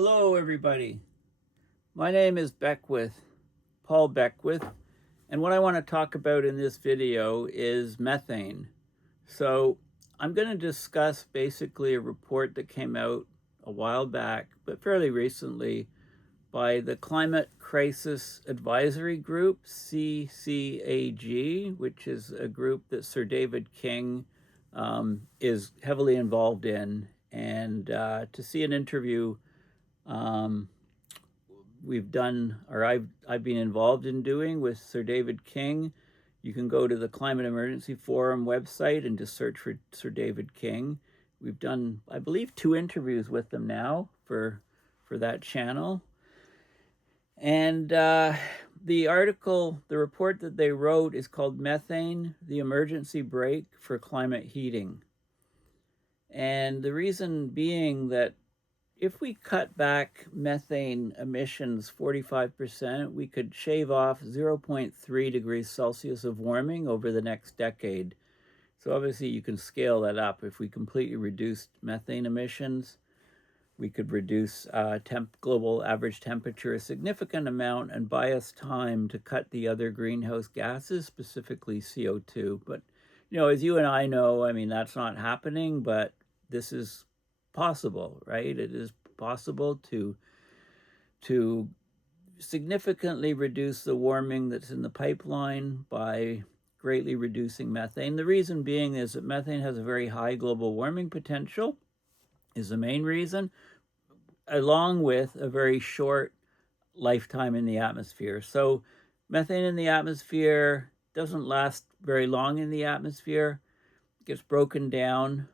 Hello, everybody. My name is Paul Beckwith, and what I want to talk about in this video is methane. So I'm going to discuss basically a report that came out a while back, but fairly recently, by the Climate Crisis Advisory Group, CCAG, which is a group that Sir David King is heavily involved in. And to see an interview we've done, or I've been involved in doing with Sir David King. You can go to the Climate Emergency Forum website and just search for Sir David King. We've done, I believe, 2 interviews with them now for that channel. And the report that they wrote is called Methane, the Emergency Brake for Climate Heating. And the reason being that if we cut back methane emissions 45%, we could shave off 0.3 degrees Celsius of warming over the next decade. So obviously you can scale that up. If we completely reduced methane emissions, we could reduce global average temperature a significant amount and buy us time to cut the other greenhouse gases, specifically CO2. But, as you and I know, I mean, that's not happening, but this is possible, right? It is possible to significantly reduce the warming that's in the pipeline by greatly reducing methane. The reason being is that methane has a very high global warming potential, is the main reason, along with a very short lifetime in the atmosphere. So methane in the atmosphere doesn't last very long in the atmosphere. It gets broken down.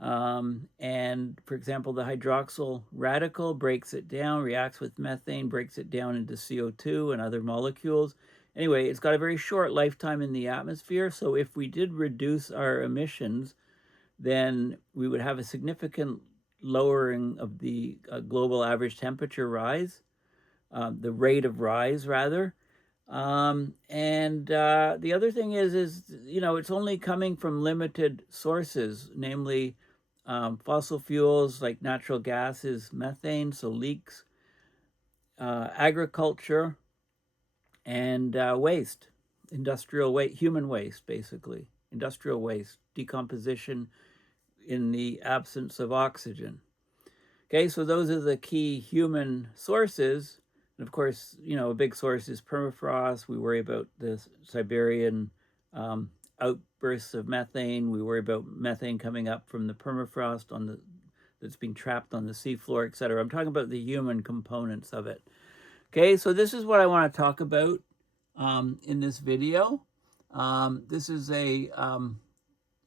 And for example, the hydroxyl radical breaks it down, reacts with methane, breaks it down into CO2 and other molecules. Anyway, it's got a very short lifetime in the atmosphere. So if we did reduce our emissions, then we would have a significant lowering of the global average temperature rise, the rate of rise rather. And the other thing is it's only coming from limited sources, namely fossil fuels like natural gas is methane, so leaks, agriculture, and waste, industrial waste, human waste, basically, industrial waste, decomposition in the absence of oxygen. Okay, so those are the key human sources. And of course, a big source is permafrost. We worry about the Siberian outbursts of methane. We worry about methane coming up from the permafrost that's being trapped on the seafloor, etc. I'm talking about the human components of it. Okay, so this is what I want to talk about in this video. This is a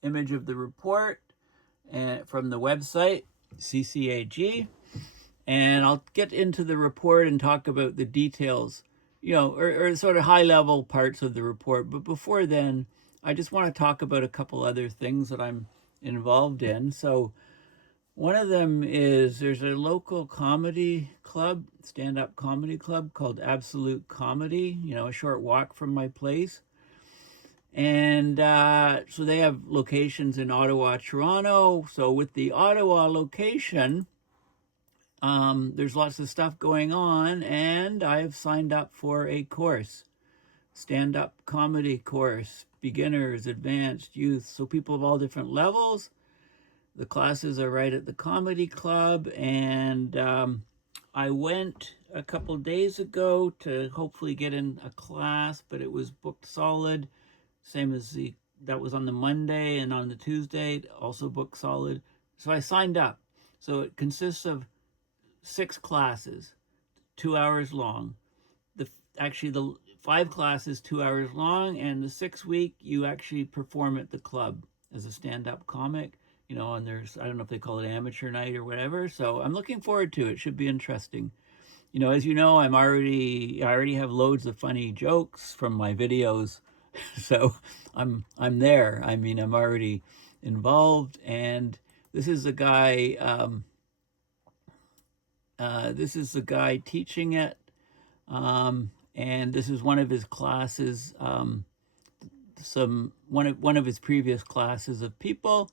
image of the report from the website, CCAG. And I'll get into the report and talk about the details, or sort of high-level parts of the report. But before then, I just want to talk about a couple other things that I'm involved in. So one of them is there's a local comedy club, stand-up comedy club called Absolute Comedy, a short walk from my place. And so they have locations in Ottawa, Toronto. So with the Ottawa location, there's lots of stuff going on, and I've signed up for a course, stand-up comedy course, beginners, advanced, youth, so people of all different levels. The classes are right at the comedy club, and I went a couple days ago to hopefully get in a class, but it was booked solid, same as that was on the Monday, and on the Tuesday, also booked solid. So I signed up. So it consists of 6 classes, 2 hours long. The 5 classes, 2 hours long, and the 6th week you actually perform at the club as a stand-up comic, and there's, I don't know if they call it amateur night or whatever. So I'm looking forward to it. Should be interesting. As you know, I already have loads of funny jokes from my videos. So I'm there. I mean, I'm already involved, and this is a guy teaching it, and this is one of his classes, one of his previous classes of people.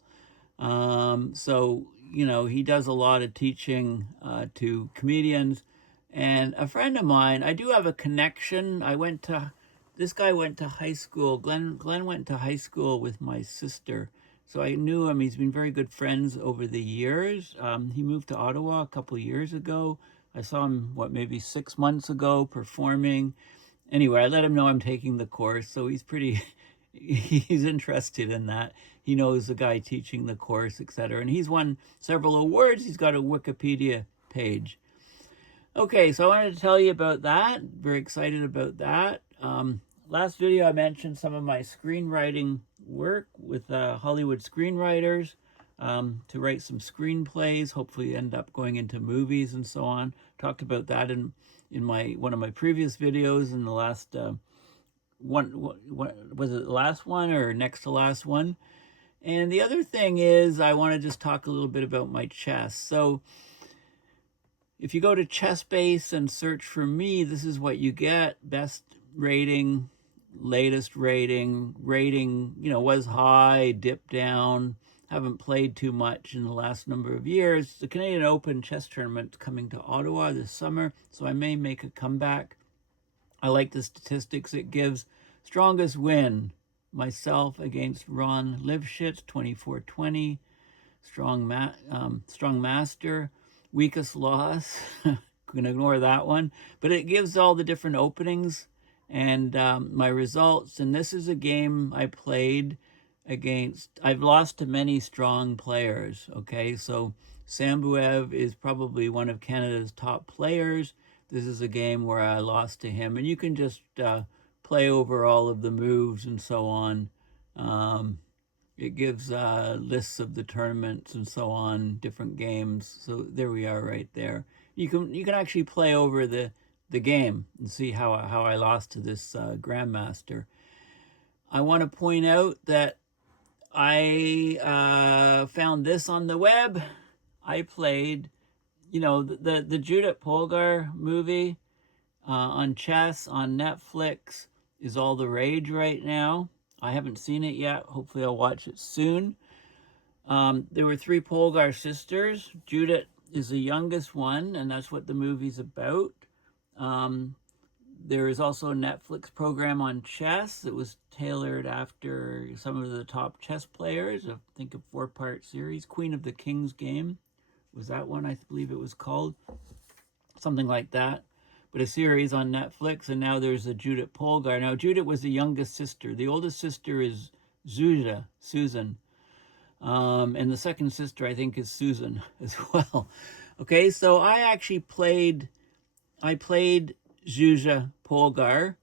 So he does a lot of teaching to comedians. And a friend of mine, I do have a connection. This guy went to high school. Glenn went to high school with my sister. So I knew him. He's been very good friends over the years. He moved to Ottawa a couple years ago. I saw him, maybe 6 months ago performing. Anyway, I let him know I'm taking the course, so he's interested in that. He knows the guy teaching the course, etc. And he's won several awards. He's got a Wikipedia page. Okay, so I wanted to tell you about that. Very excited about that. Last video I mentioned some of my screenwriting work with Hollywood screenwriters to write some screenplays, hopefully end up going into movies and so on. Talked about that in one of my previous videos in the last one. What was it, the last one or next to last one? And the other thing is I want to just talk a little bit about my chess. So if you go to ChessBase and search for me, this is what you get. Best rating, latest rating, was high, dipped down. Haven't played too much in the last number of years. The Canadian Open chess tournament's coming to Ottawa this summer, so I may make a comeback. I like the statistics it gives. Strongest win, myself against Ron Lifshitz, 24-20. Strong master. Weakest loss, can ignore that one. But it gives all the different openings and my results. And this is a game I played against. I've lost to many strong players, okay? So Sambuev is probably one of Canada's top players. This is a game where I lost to him. And you can just play over all of the moves and so on. It gives lists of the tournaments and so on, different games. So there we are right there. You can actually play over the game and see how I lost to this grandmaster. I want to point out that I found this on the web. I played, the Zsuzsa Polgar movie on chess on Netflix is all the rage right now. I haven't seen it yet. Hopefully I'll watch it soon. There were 3 Polgar sisters. Judith is the youngest one, and that's what the movie's about. There is also a Netflix program on chess that was tailored after some of the top chess players. I think a 4-part series. Queen of the King's Game was that one, I believe it was called. Something like that. But a series on Netflix, and now there's a Zsuzsa Polgar. Now, Judith was the youngest sister. The oldest sister is Zsuzsa, Susan. And the second sister, I think, is Susan as well. Okay, so I played Zsuzsa Polgar.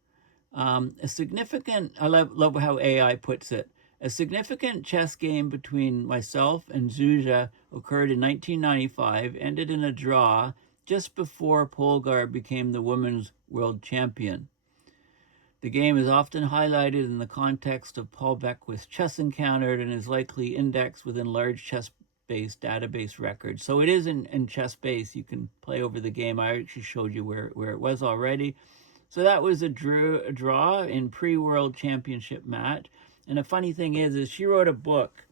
I love how AI puts it. A significant chess game between myself and Zsuzsa occurred in 1995, ended in a draw, just before Polgar became the women's world champion. The game is often highlighted in the context of Paul Beckwith's Chess Encountered and is likely indexed within large chess-based database records. So it is in ChessBase. You can play over the game. I actually showed you where it was already. So that was a draw in pre-World Championship match. And the funny thing is she wrote a book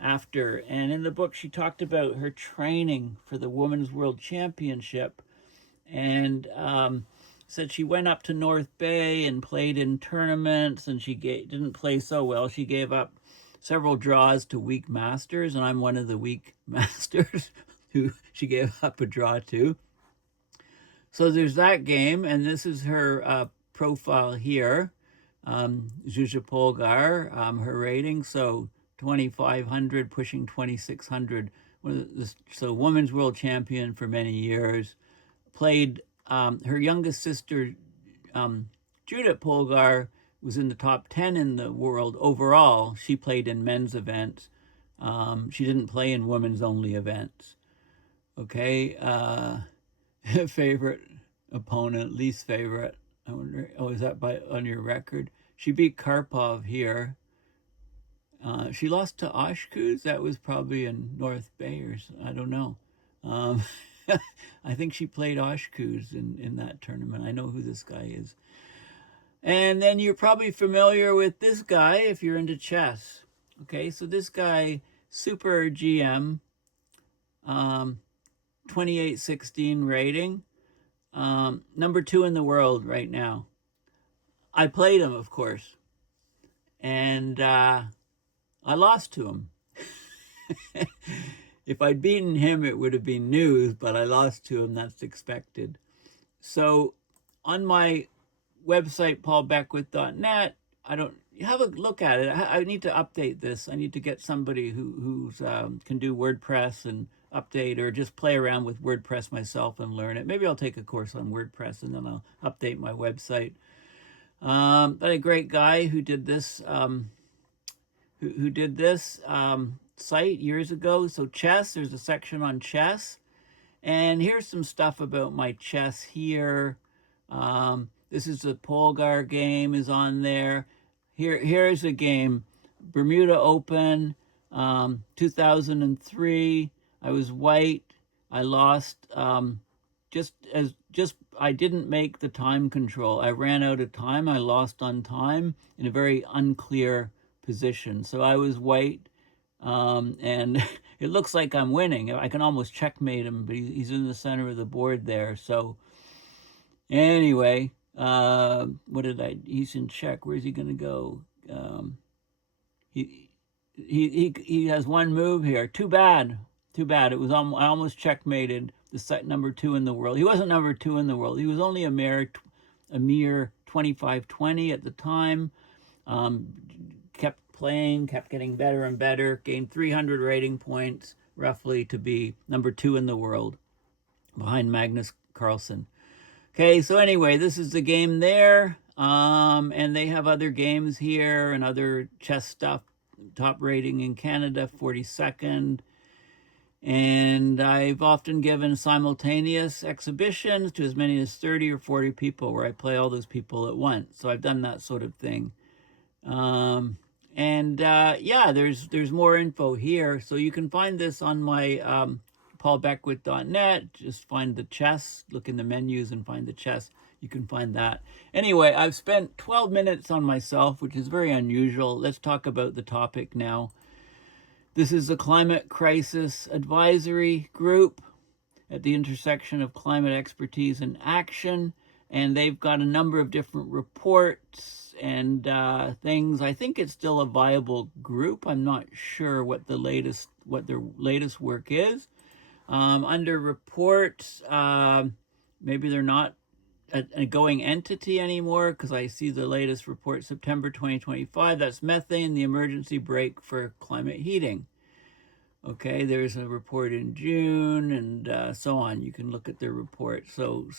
after, and in the book she talked about her training for the Women's World Championship, and said she went up to North Bay and played in tournaments, and she didn't play so well. She gave up several draws to weak masters, and I'm one of the weak masters who she gave up a draw to. So there's that game, and this is her profile here. Zsuzsa Polgar, her rating, so 2,500, pushing 2,600. So women's world champion for many years. Played her youngest sister, Zsuzsa Polgar, was in the top 10 in the world overall. She played in men's events. She didn't play in women's only events. Okay, favorite opponent, least favorite. I wonder, is that on your record? She beat Karpov here. She lost to Oshkosh. That was probably in North Bay, or I don't know. I think she played Oshkosh in that tournament. I know who this guy is. And then you're probably familiar with this guy if you're into chess. Okay, so this guy, Super GM, 2816 rating. Number 2 in the world right now. I played him, of course, and I lost to him. If I'd beaten him, it would have been news, but I lost to him. That's expected. So on my website, paulbeckwith.net, I don't have a look at it. I need to update this. I need to get somebody who's can do WordPress and update, or just play around with WordPress myself and learn it. Maybe I'll take a course on WordPress and then I'll update my website. But a great guy who did this site years ago. So chess, there's a section on chess. And here's some stuff about my chess here. This is the Polgar game is on there. Here's a game, Bermuda Open, 2003. I was white. I lost. I didn't make the time control. I ran out of time. I lost on time in a very unclear position. So I was white, and it looks like I'm winning. I can almost checkmate him, but he's in the center of the board there. So anyway, he's in check. Where's he going to go? He has one move here. Too bad. It was I almost checkmated the number 2 in the world. He wasn't number 2 in the world. He was only a mere 25-20 at the time. Kept playing, kept getting better and better. Gained 300 rating points roughly to be number 2 in the world, behind Magnus Carlsen. Okay, so anyway, this is the game there. And they have other games here and other chess stuff. Top rating in Canada, 42nd. And I've often given simultaneous exhibitions to as many as 30 or 40 people, where I play all those people at once. So I've done that sort of thing. Yeah, there's more info here. So you can find this on my paulbeckwith.net. Just find the chess, look in the menus and find the chess. You can find that. Anyway, I've spent 12 minutes on myself, which is very unusual. Let's talk about the topic now. This is the Climate Crisis Advisory Group at the intersection of climate expertise and action. And they've got a number of different reports and things. I think it's still a viable group. I'm not sure what their latest work is. Under reports, maybe they're not a going entity anymore, because I see the latest report, September 2025. That's methane, the emergency brake for climate heating. Okay, there's a report in June, and so on. You can look at their report. So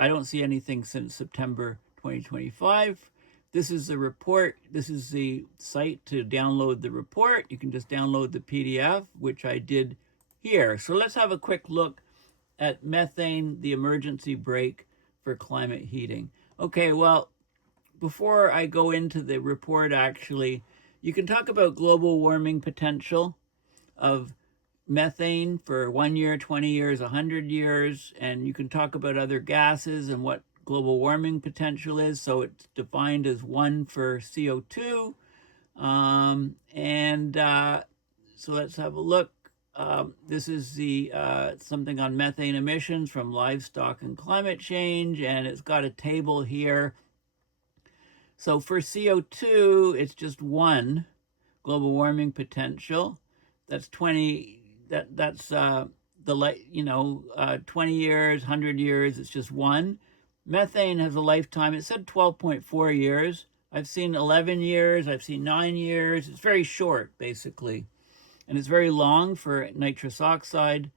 I don't see anything since September 2025. This is the report. This is the site to download the report. You can just download the PDF, which I did here. So let's have a quick look at methane, the emergency brake for climate heating. Okay, well, before I go into the report, actually, you can talk about global warming potential of methane for 1 year, 20 years, 100 years, and you can talk about other gases and what global warming potential is. So it's defined as 1 for CO2. So let's have a look. This is the something on methane emissions from livestock and climate change, and it's got a table here. So for CO2, it's just 1 global warming potential. That's 20. That's 20 years, 100 years. It's just 1. Methane has a lifetime. It said 12.4 years. I've seen 11 years. I've seen 9 years. It's very short, basically. And it's very long for nitrous oxide.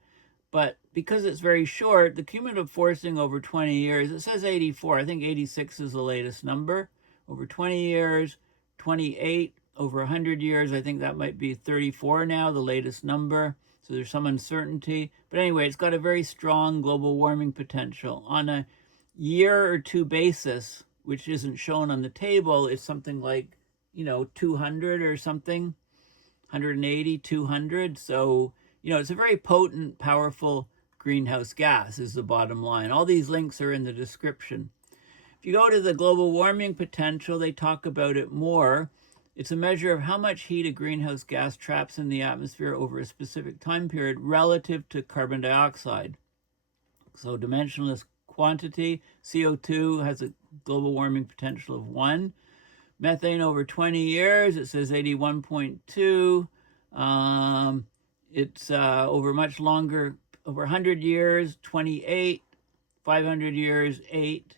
But because it's very short, the cumulative forcing over 20 years, it says 84. I think 86 is the latest number. Over 20 years, 28. Over 100 years, I think that might be 34 now, the latest number. So there's some uncertainty. But anyway, it's got a very strong global warming potential. On a year or 2 basis, which isn't shown on the table, it's something like, 200 or something. 180, 200. So, it's a very potent, powerful greenhouse gas is the bottom line. All these links are in the description. If you go to the global warming potential, they talk about it more. It's a measure of how much heat a greenhouse gas traps in the atmosphere over a specific time period relative to carbon dioxide. So dimensionless quantity, CO2 has a global warming potential of 1. Methane over 20 years, it says 81.2. It's over much longer, over 100 years, 28. 500 years, 8.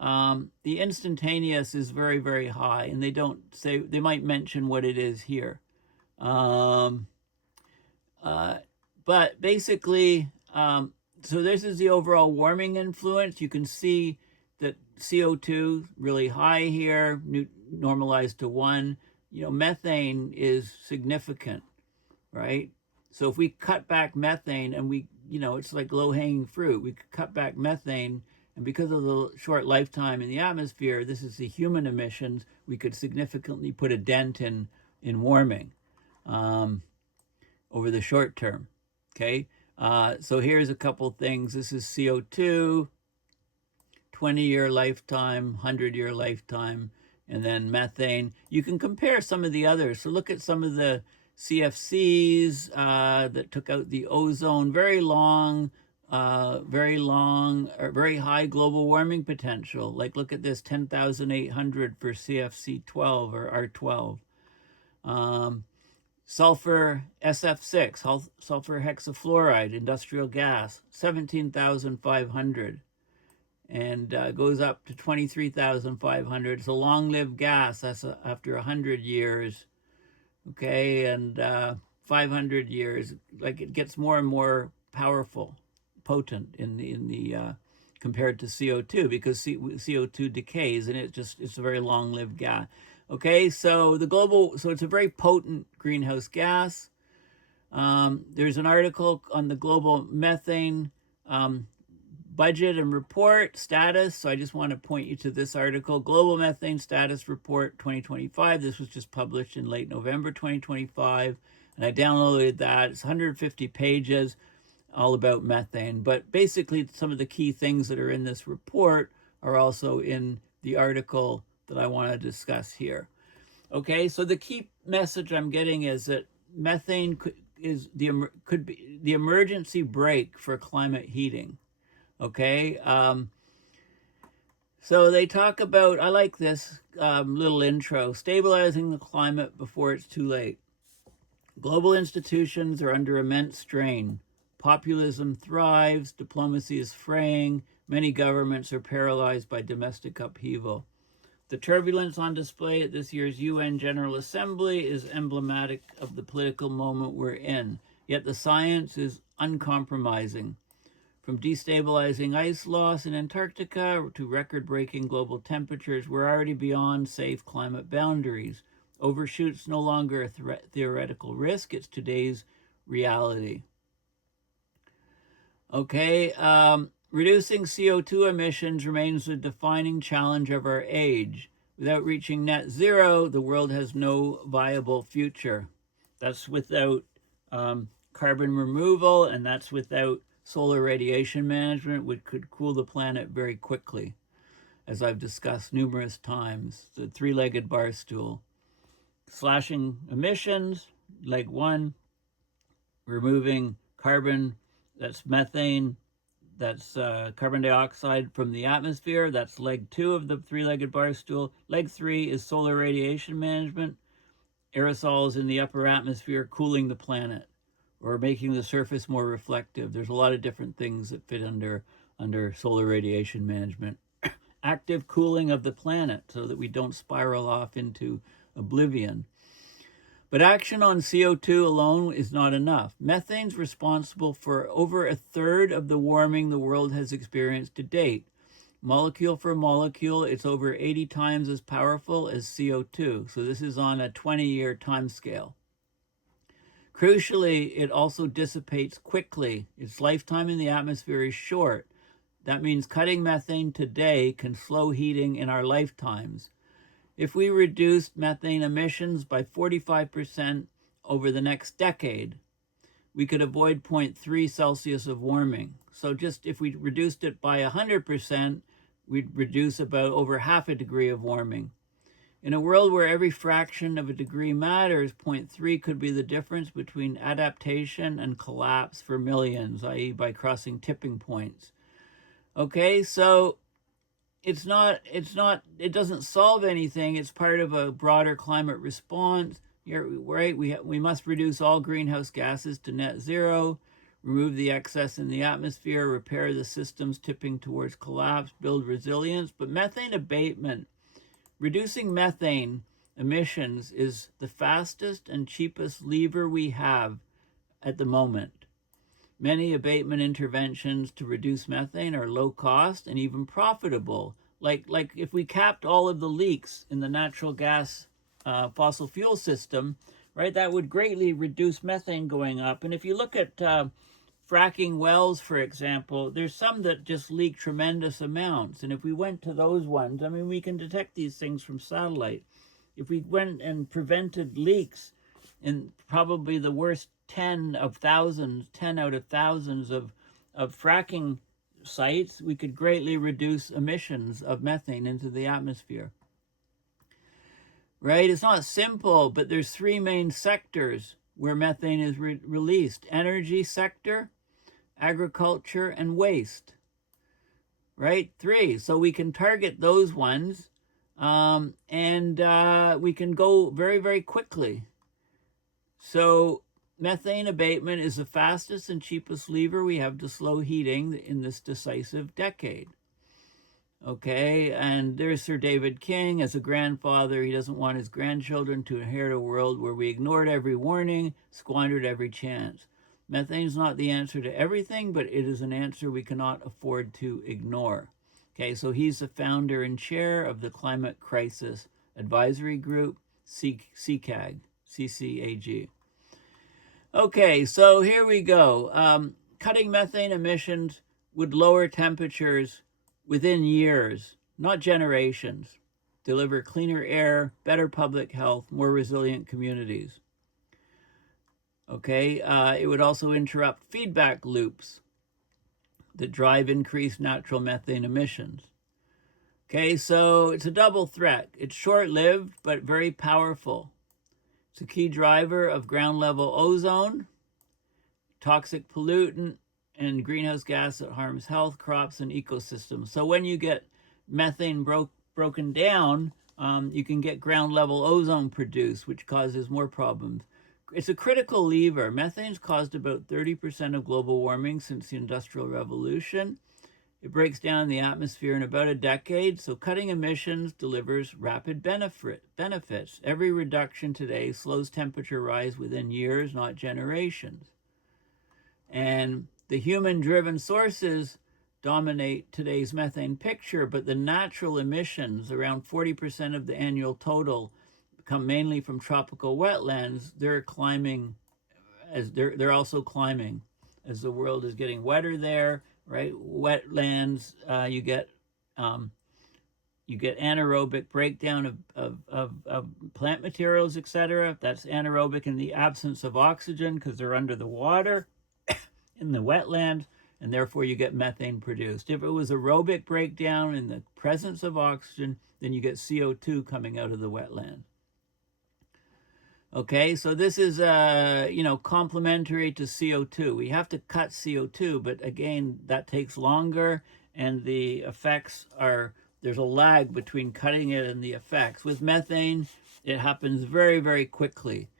The instantaneous is very, very high, and they don't say, they might mention what it is here. But basically, so this is the overall warming influence. You can see that CO2 really high here, normalized to 1. Methane is significant, right? So if we cut back methane and it's like low-hanging fruit. We could cut back methane, and because of the short lifetime in the atmosphere, this is the human emissions, we could significantly put a dent in warming over the short term, okay? So here's a couple things. This is CO2, 20-year lifetime, 100-year lifetime, and then methane. You can compare some of the others. So look at some of the CFCs that took out the ozone, very high global warming potential. Like look at this, 10,800 for CFC 12 or R12. Sulfur SF6, sulfur hexafluoride, industrial gas, 17,500. And goes up to 23,500. It's a long-lived gas. That's after 100 years. Okay, and 500 years, like it gets more and more powerful, potent in the compared to CO2, because CO2 decays, and it's a very long-lived gas. Okay, so it's a very potent greenhouse gas. There's an article on the global methane budget and report status. So I just want to point you to this article, Global Methane Status Report 2025. This was just published in late November 2025, and I downloaded that. It's 150 pages, all about methane. But basically, some of the key things that are in this report are also in the article that I want to discuss here. Okay, so the key message I'm getting is that methane could be the emergency brake for climate heating. Okay, so they talk about, I like this little intro, stabilizing the climate before it's too late. Global institutions are under immense strain. Populism thrives, diplomacy is fraying, many governments are paralyzed by domestic upheaval. The turbulence on display at this year's UN General Assembly is emblematic of the political moment we're in, yet the science is uncompromising. From destabilizing ice loss in Antarctica to record-breaking global temperatures, we're already beyond safe climate boundaries. Overshoot's no longer a theoretical risk, it's today's reality. Okay, reducing CO2 emissions remains the defining challenge of our age. Without reaching net zero, the world has no viable future. That's without carbon removal, and that's without solar radiation management, which could cool the planet very quickly, as I've discussed numerous times. The three-legged bar stool. Slashing emissions, leg 1, removing carbon, that's methane, that's carbon dioxide from the atmosphere, that's leg 2 of the three-legged bar stool. Leg 3 is solar radiation management, aerosols in the upper atmosphere cooling the planet, or making the surface more reflective. There's a lot of different things that fit under solar radiation management. Active cooling of the planet so that we don't spiral off into oblivion. But action on CO2 alone is not enough. Methane's responsible for over a third of the warming the world has experienced to date. Molecule for molecule, it's over 80 times as powerful as CO2. So this is on a 20-year time scale. Crucially, it also dissipates quickly. Its lifetime in the atmosphere is short. That means cutting methane today can slow heating in our lifetimes. If we reduced methane emissions by 45% over the next decade, we could avoid 0.3 Celsius of warming. So just if we reduced it by 100%, we'd reduce about over half a degree of warming. In a world where every fraction of a degree matters, 0.3 could be the difference between adaptation and collapse for millions, i.e. by crossing tipping points. Okay, so it doesn't solve anything. It's part of a broader climate response. Here, right, we must reduce all greenhouse gases to net zero, remove the excess in the atmosphere, repair the systems tipping towards collapse, build resilience. But methane abatement, reducing methane emissions is the fastest and cheapest lever we have at the moment. Many abatement interventions to reduce methane are low cost and even profitable. Like if we capped all of the leaks in the natural gas fossil fuel system, right, that would greatly reduce methane going up. And if you look at fracking wells, for example, there's some that just leak tremendous amounts. And if we went to those ones, I mean, we can detect these things from satellite. If we went and prevented leaks in probably the worst 10 out of thousands of fracking sites, we could greatly reduce emissions of methane into the atmosphere. Right? It's not simple, but there's three main sectors where methane is released: energy sector, agriculture, and waste. Right? Three. So we can target those ones, and we can go very, very quickly. So methane abatement is the fastest and cheapest lever we have to slow heating in this decisive decade. Okay, and there's Sir David King. As a grandfather, he doesn't want his grandchildren to inherit a world where we ignored every warning, squandered every chance. Methane is not the answer to everything, but it is an answer we cannot afford to ignore. Okay, so he's the founder and chair of the Climate Crisis Advisory Group, CCAG. Okay, so here we go. Cutting methane emissions would lower temperatures within years, not generations, deliver cleaner air, better public health, more resilient communities. Okay, it would also interrupt feedback loops that drive increased natural methane emissions. Okay, so it's a double threat. It's short-lived, but very powerful. It's a key driver of ground-level ozone, toxic pollutant, and greenhouse gas that harms health, crops, and ecosystems. So when you get methane broken down, you can get ground-level ozone produced, which causes more problems. It's a critical lever. Methane's caused about 30% of global warming since the Industrial Revolution. It breaks down the atmosphere in about a decade, so cutting emissions delivers rapid benefits. Every reduction today slows temperature rise within years, not generations. And the human-driven sources dominate today's methane picture, but the natural emissions, around 40% of the annual total, come mainly from tropical wetlands. They're also climbing as the world is getting wetter there. Right, wetlands. You get anaerobic breakdown of plant materials, etc. That's anaerobic in the absence of oxygen because they're under the water in the wetland, and therefore you get methane produced. If it was aerobic breakdown in the presence of oxygen, then you get CO2 coming out of the wetland. Okay, so this is complementary to CO2. We have to cut CO2, but again, that takes longer, and the effects there's a lag between cutting it and the effects. With methane, it happens very, very quickly.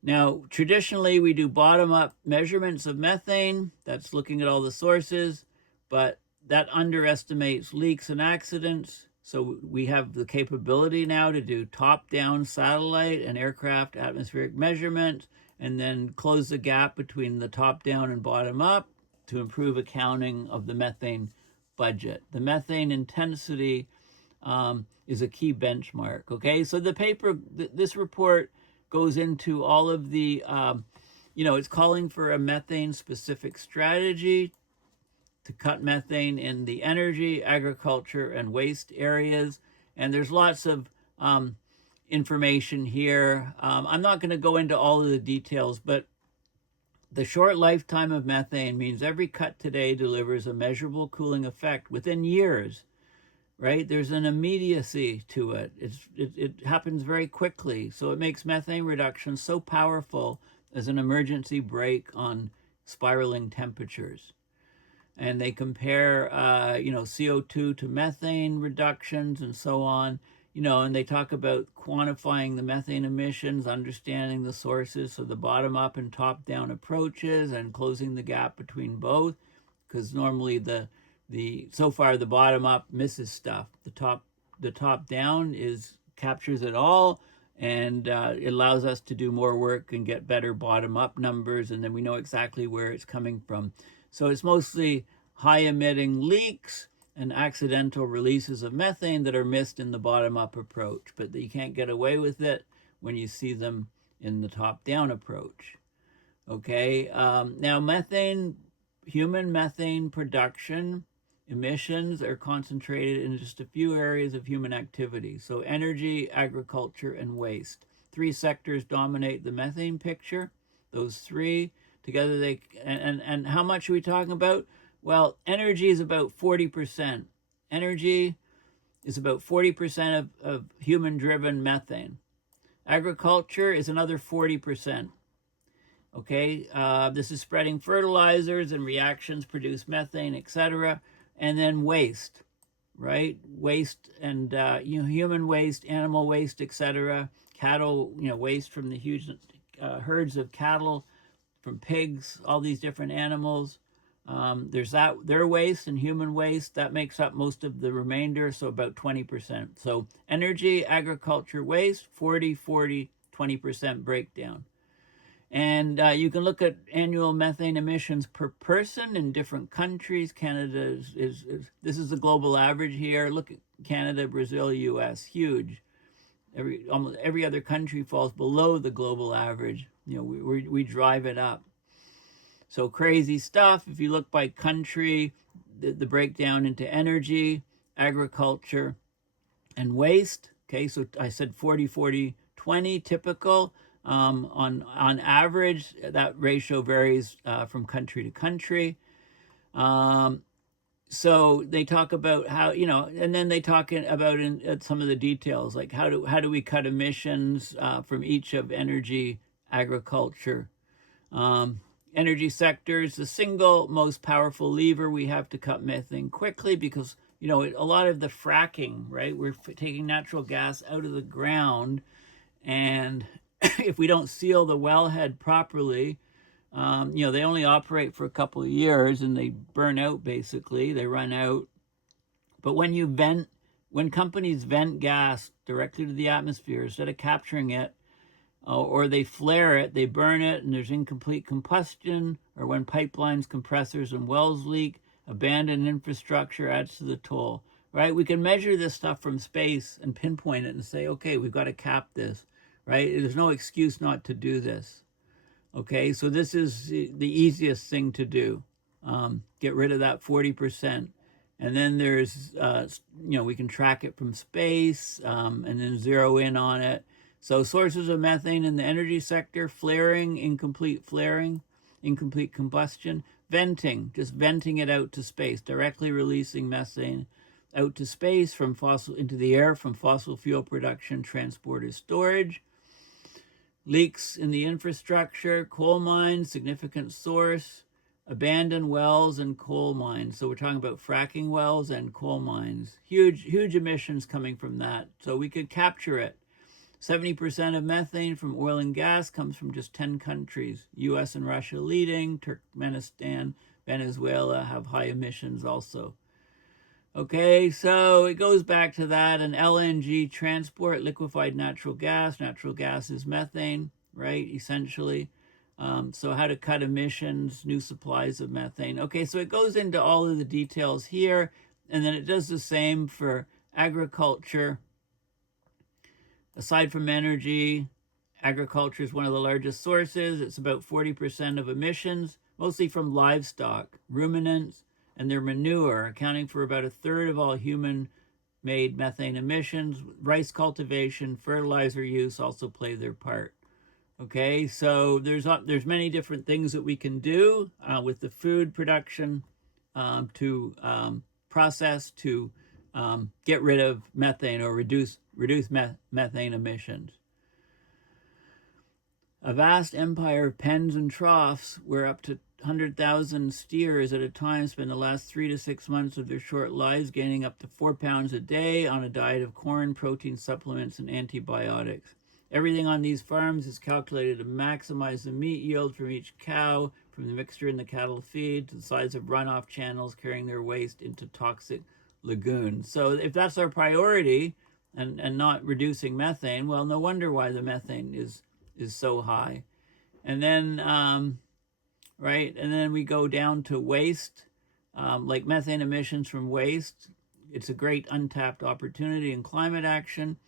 Now, traditionally, we do bottom-up measurements of methane. That's looking at all the sources, but that underestimates leaks and accidents. So we have the capability now to do top-down satellite and aircraft atmospheric measurement, and then close the gap between the top-down and bottom-up to improve accounting of the methane budget. The methane intensity is a key benchmark. Okay, so this report goes into all of the, it's calling for a methane-specific strategy to cut methane in the energy, agriculture, and waste areas. And there's lots of information here. I'm not going to go into all of the details, but the short lifetime of methane means every cut today delivers a measurable cooling effect within years. right? There's an immediacy to it. It happens very quickly. So it makes methane reduction so powerful as an emergency brake on spiraling temperatures. And they compare, CO2 to methane reductions and so on, and they talk about quantifying the methane emissions, understanding the sources, so the bottom up and top down approaches, and closing the gap between both, because normally the so far the bottom up misses stuff. The top down captures it all, and it allows us to do more work and get better bottom up numbers, and then we know exactly where it's coming from. So it's mostly high emitting leaks and accidental releases of methane that are missed in the bottom up approach, but you can't get away with it when you see them in the top down approach. Okay, now human methane production emissions are concentrated in just a few areas of human activity. So energy, agriculture, and waste. 3 sectors dominate the methane picture. Those 3 together, and how much are we talking about? Well, energy is about 40%. Energy is about 40% of human-driven methane. Agriculture is another 40%. Okay, this is spreading fertilizers and reactions produce methane, etc. And then waste, right? Waste and human waste, animal waste, etc. Cattle, waste from the huge herds of cattle, from pigs, all these different animals. There's their waste and human waste that makes up most of the remainder, so about 20%. So energy, agriculture, waste, 20% breakdown. And you can look at annual methane emissions per person in different countries. Canada this is the global average here. Look at Canada, Brazil, US, huge. Almost every other country falls below the global average. We drive it up. So crazy stuff. If you look by country, the breakdown into energy, agriculture, and waste. Okay, so I said 40-40-20 typical. On average, that ratio varies from country to country. So they talk about how, and then they talk about in some of the details, like how do we cut emissions from each of energy, agriculture, energy sectors. The single most powerful lever we have to cut methane quickly, because a lot of the fracking, right? We're taking natural gas out of the ground, and if we don't seal the wellhead properly, they only operate for a couple of years and they burn out, basically. They run out. But when companies vent gas directly to the atmosphere, instead of capturing it, or they flare it, they burn it, and there's incomplete combustion, or when pipelines, compressors, and wells leak, abandoned infrastructure adds to the toll, right? We can measure this stuff from space and pinpoint it and say, okay, we've got to cap this. Right? There's no excuse not to do this. Okay, so this is the easiest thing to do. Get rid of that 40%. And then there's, we can track it from space and then zero in on it. So sources of methane in the energy sector: flaring, incomplete combustion, venting, just venting it out to space, directly releasing methane out to space into the air from fossil fuel production, transport, or storage. Leaks in the infrastructure, coal mines, significant source, abandoned wells and coal mines. So we're talking about fracking wells and coal mines. Huge emissions coming from that. So we could capture it. 70% of methane from oil and gas comes from just 10 countries. US and Russia leading. Turkmenistan, Venezuela have high emissions also. Okay, so it goes back to that. And LNG transport, liquefied natural gas. Natural gas is methane, right, essentially. So how to cut emissions, new supplies of methane. Okay, so it goes into all of the details here. And then it does the same for agriculture. Aside from energy, agriculture is one of the largest sources. It's about 40% of emissions, mostly from livestock, ruminants, and their manure, accounting for about a third of all human-made methane emissions. Rice cultivation, fertilizer use also play their part. Okay, so there's many different things that we can do with the food production to process to get rid of methane or reduce methane emissions. A vast empire of pens and troughs where up to 100,000 steers at a time spend the last 3 to 6 months of their short lives gaining up to 4 pounds a day on a diet of corn, protein supplements, and antibiotics. Everything on these farms is calculated to maximize the meat yield from each cow, from the mixture in the cattle feed to the size of runoff channels carrying their waste into toxic lagoons. So if that's our priority and not reducing methane, well, no wonder why the methane is so high. And then, right, and then we go down to waste, like methane emissions from waste. It's a great untapped opportunity in climate action.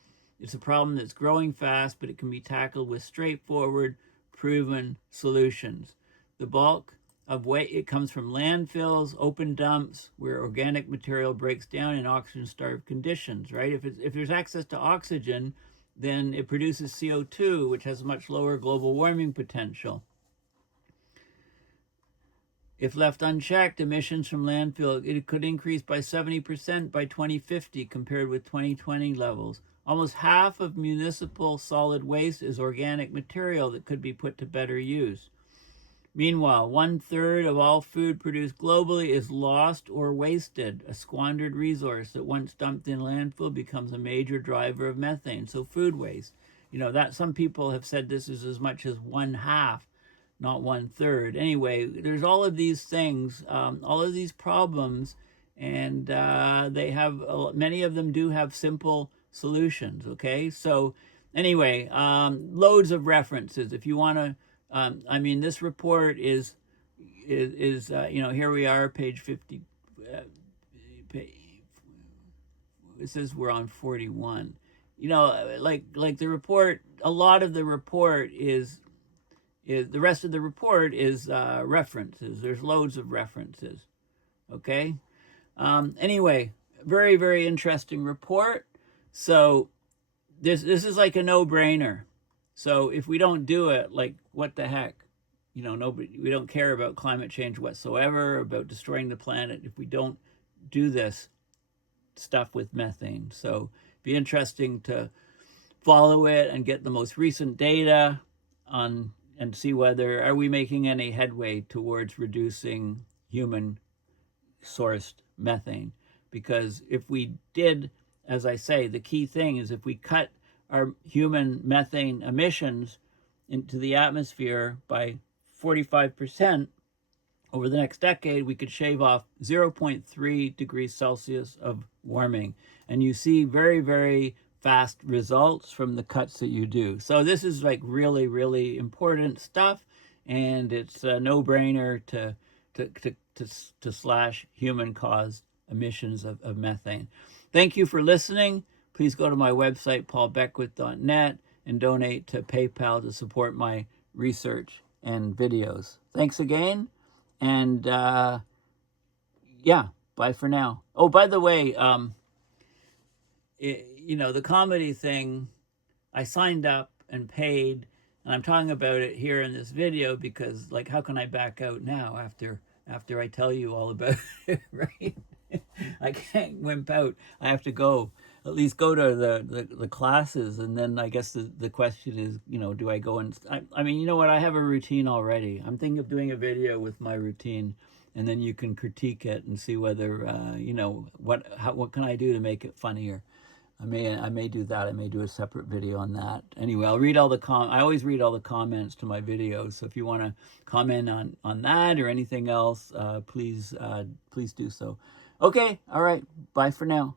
It's a problem that's growing fast, but it can be tackled with straightforward, proven solutions. The bulk of waste, it comes from landfills, open dumps, where organic material breaks down in oxygen-starved conditions, right? If there's access to oxygen, then it produces CO2, which has a much lower global warming potential. If left unchecked, emissions from landfill, it could increase by 70% by 2050 compared with 2020 levels. Almost half of municipal solid waste is organic material that could be put to better use. Meanwhile, 1/3 of all food produced globally is lost or wasted, a squandered resource that once dumped in landfill becomes a major driver of methane. So food waste, that some people have said this is as much as 1/2, not 1/3. Anyway, there's all of these things, all of these problems, and they have, many of them do have simple solutions, okay? So anyway, loads of references. If you want to, this report is here we are, page 50. It says we're on 41. Like the report, a lot of the report is the rest of the report is references. There's loads of references. Okay. Anyway, very, very interesting report. So this is like a no-brainer. So if we don't do it, like, what the heck? We don't care about climate change whatsoever, about destroying the planet if we don't do this stuff with methane. So it'd be interesting to follow it and get the most recent data on and see whether are we making any headway towards reducing human sourced methane. Because if we did, as I say, the key thing is if we cut our human methane emissions into the atmosphere by 45% over the next decade, we could shave off 0.3 degrees Celsius of warming. And you see very, very fast results from the cuts that you do. So this is like really, really important stuff, and it's a no-brainer to slash human-caused emissions of methane. Thank you for listening. Please go to my website, paulbeckwith.net, and donate to PayPal to support my research and videos. Thanks again, and yeah, bye for now. Oh, by the way, the comedy thing, I signed up and paid, and I'm talking about it here in this video because, like, how can I back out now after I tell you all about it, right? I can't wimp out. I have to at least go to the classes, and then I guess the question is, do I go and, you know what, I have a routine already. I'm thinking of doing a video with my routine, and then you can critique it and see whether, what can I do to make it funnier. I may do that. I may do a separate video on that. Anyway, I'll read all the I always read all the comments to my videos. So if you want to comment on that or anything else, please do so. Okay. All right. Bye for now.